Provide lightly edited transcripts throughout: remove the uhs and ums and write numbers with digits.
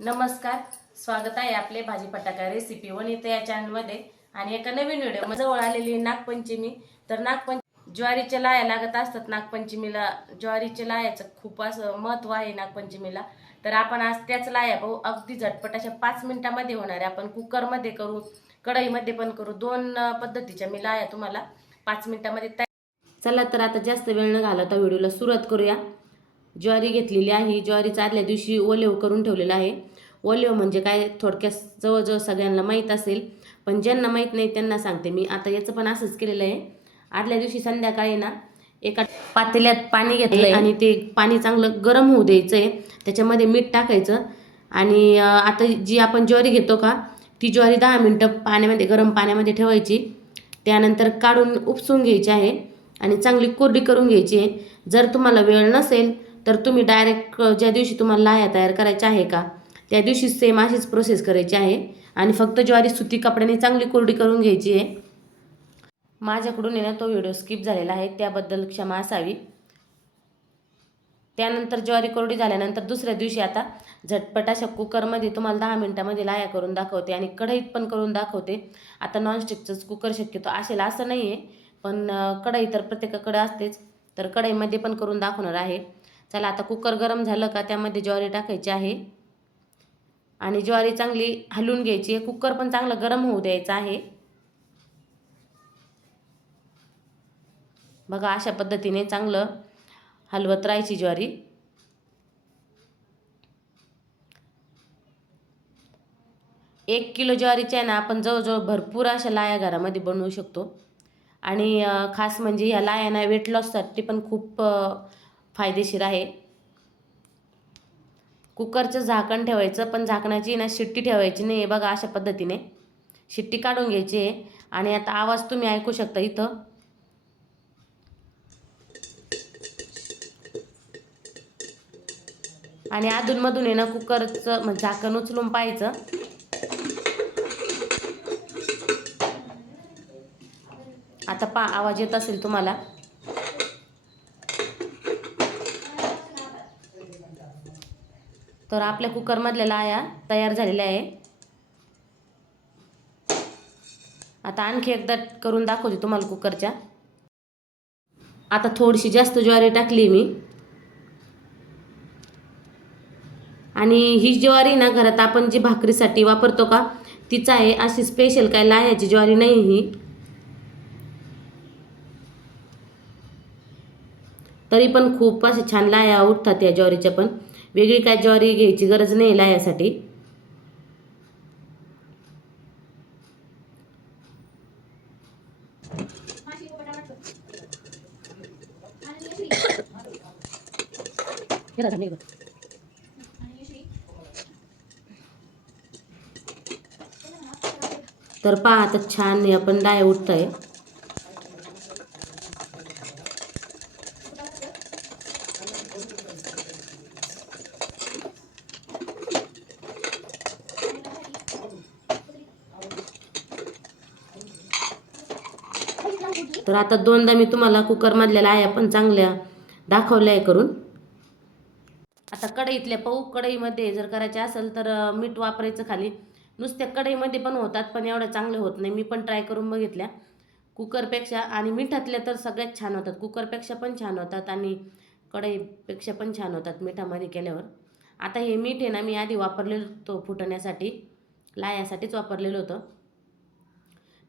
नमस्कार, स्वागत आहे आपले भाजी पटाका रेसिपी वनिता या चॅनलमध्ये आणि एका नवीन व्हिडिओ जवळ आलेली नागपंचमी. तर ज्वारीच्या लाया लागत असतात नागपंचमीला. ज्वारीच्या लायाचं खूप असं महत्व आहे नागपंचमीला. तर आपण आज त्याच लाया पाहू. अगदी झटपट अशा 5 मिनिटांमध्ये होणार आहे. आपण कुकरमध्ये करू, कढईमध्ये पण करू. दोन पद्धतीच्या मी लाया तुम्हाला 5 मिनिटांमध्ये. चला तर आता जास्त वेळ न घालवता व्हिडिओला सुरुवात करूया. ज्वारी घेतलेली आहे. ज्वारीचा आदल्या दिवशी ओलेव करून ठेवलेला आहे. ओलेव म्हणजे काय थोडक्यात जवळजवळ सगळ्यांना माहीत असेल, पण ज्यांना माहीत नाही त्यांना सांगते मी. आता याचं पण असंच केलेलं आहे. आदल्या दिवशी संध्याकाळी ना एका पातेल्यात पाणी घेतलंय आणि ते पाणी चांगलं गरम होऊ द्यायचं आहे. त्याच्यामध्ये मीठ टाकायचं आणि आता जी आपण ज्वारी घेतो का ती ज्वारी 10 मिनटं पाण्यामध्ये गरम पाण्यामध्ये ठेवायची. त्यानंतर काढून उपसून घ्यायची आहे आणि चांगली कोरडी करून घ्यायची आहे. जर तुम्हाला वेळ नसेल तर तुम्ही डायरेक्ट ज्या दिवशी तुम्हाला लाह्या तयार करायच्या आहे का त्या दिवशी सेम अशीच प्रोसेस करायची आहे आणि फक्त ज्वारी सुती कपड्याने चांगली कोरडी करून घ्यायची आहे. माझ्याकडून ना तो व्हिडिओ स्किप झालेला आहे, त्याबद्दल क्षमा असावी. त्यानंतर ज्वारी कोरडी झाल्यानंतर दुसऱ्या दिवशी आता झटपट अशा कुकरमध्ये तुम्हाला 10 मिनिटांमध्ये लाह्या करून दाखवते आणि कढईत पण करून दाखवते. आता नॉनस्टिकचंच कुकर शक्यतो असेल असं नाही आहे, पण कढई तर प्रत्येकाकडे असतेच, तर कढईमध्ये पण करून दाखवणार आहे. चला आता कुकर गरम झालं का त्यामध्ये ज्वारी टाकायची आहे आणि ज्वारी चांगली हलवून घ्यायची आहे. कुकर पण चांगला गरम होऊ द्यायचा आहे. बघा अशा पद्धतीने चांगलं हलवत राहायची ज्वारी. एक किलो ज्वारीच्या ना आपण जवळजवळ भरपूर अशा लाया घरामध्ये बनवू शकतो आणि खास म्हणजे ह्या लायांना वेट लॉससाठी पण खूप फायदेशीर आहे. कुकरचं झाकण ठेवायचं, पण झाकणाची ना शिट्टी ठेवायची नाही. बघा अशा पद्धतीने शिट्टी काढून घ्यायची आहे आणि आता आवाज तुम्ही ऐकू शकता इथं. आणि अधूनमधून आहे ना कुकरचं झाकण उचलून पाहायचं. आता आवाज येत असेल तुम्हाला. तर आपल्या कुकरमधल्या लाया तयार झालेल्या आहे. आता आणखी एकदा करून दाखवते तुम्हाला कुकरच्या. आता थोडीशी जास्त ज्वारी टाकली मी आणि ही ज्वारी ना घरात आपण जी भाकरीसाठी वापरतो का तीच आहे. अशी स्पेशल काय लाह्याची ज्वारी नाही ही. तरी पण खूप असे छान लाह्या उठतात या ज्वारीच्या पण. वेगळी काय ज्वारी घ्यायची गरज नाही लाह्यासाठी. तर पहा आता छान आपण लाह्या उठत आहे. तर आता दोनदा मी तुम्हाला कुकरमधल्या लाह्या पण चांगल्या दाखवल्या आहे करून. आता कढईतल्या पाहू. कढईमध्ये जर करायचे असेल तर मीठ वापरायचं खाली. नुसत्या कढईमध्ये पण होतात पण एवढं चांगले होत नाही. मी पण ट्राय करून बघितल्या कुकरपेक्षा, आणि मिठातल्या तर सगळ्यात छान होतात. कुकरपेक्षा पण छान होतात आणि कढईपेक्षा पण छान होतात मिठामध्ये केल्यावर. आता हे मीठ आहे ना मी आधी वापरलेलं होतं फुटण्यासाठी, लाह्यासाठीच वापरलेलं होतं.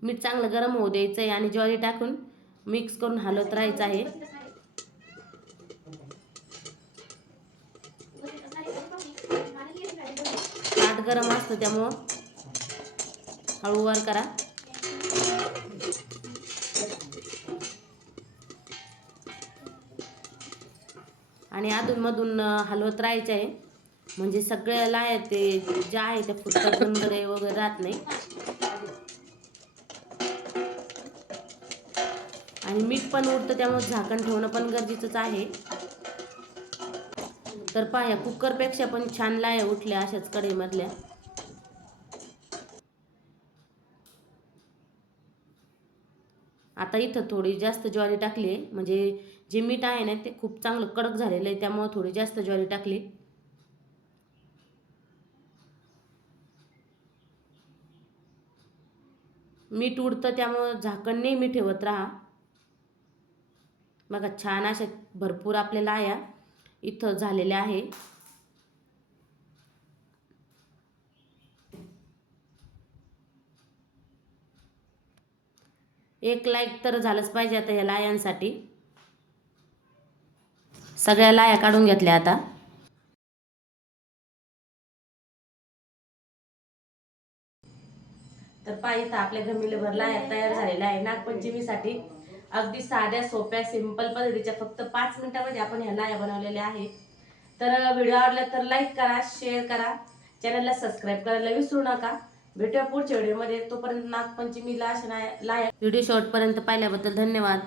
मीठ चांगलं गरम होऊ द्यायचं आहे आणि ज्वारी टाकून मिक्स करून हलवत राहायचं आहे. ताट गरम असतं त्यामुळं हळूवार करा. आणि अधूनमधून हलवत राहायचं आहे म्हणजे सगळ्या लाह्या ते ज्या आहे त्या फुटतात, गंधरे वगैरे राहत नाही. आणि मीठ पण उडतं त्यामुळे झाकण ठेवणं पण गरजेचंच आहे. तर पहा कुकरपेक्षा पण छान लाह्या उठल्या अशाच कढईमधल्या. आता इथं थोडी जास्त ज्वारी टाकली आहे म्हणजे जे मीठ आहे ना ते खूप चांगलं कडक झालेलं आहे त्यामुळे थोडी जास्त ज्वारी टाकली. मीठ उडतं त्यामुळं झाकण नेहमी ठेवत राहा. बघा छान अशा भरपूर आपल्या लाया इथं झालेल्या आहे. एक लाईक तर झालंच पाहिजे आता या लायांसाठी. सगळ्या लाया काढून घेतल्या आता. तर पाहिजे आपल्या गमिलेभर लाया तयार झालेल्या आहे. नागपंचमीसाठी अगदी साध्या सोप्या सिंपल पद्धतीच्या फक्त 5 मिनिटांमध्ये आपण ह्या लाया बनवलेल्या आहेत. तर व्हिडिओ आवडला तर लाईक करा, शेअर करा, चॅनलला सबस्क्राईब करायला विसरू नका. भेटूया पुढच्या व्हिडिओमध्ये. तोपर्यंत नागपंचमीला अशा लाया व्हिडिओ शेवटपर्यंत पाहिल्याबद्दल धन्यवाद.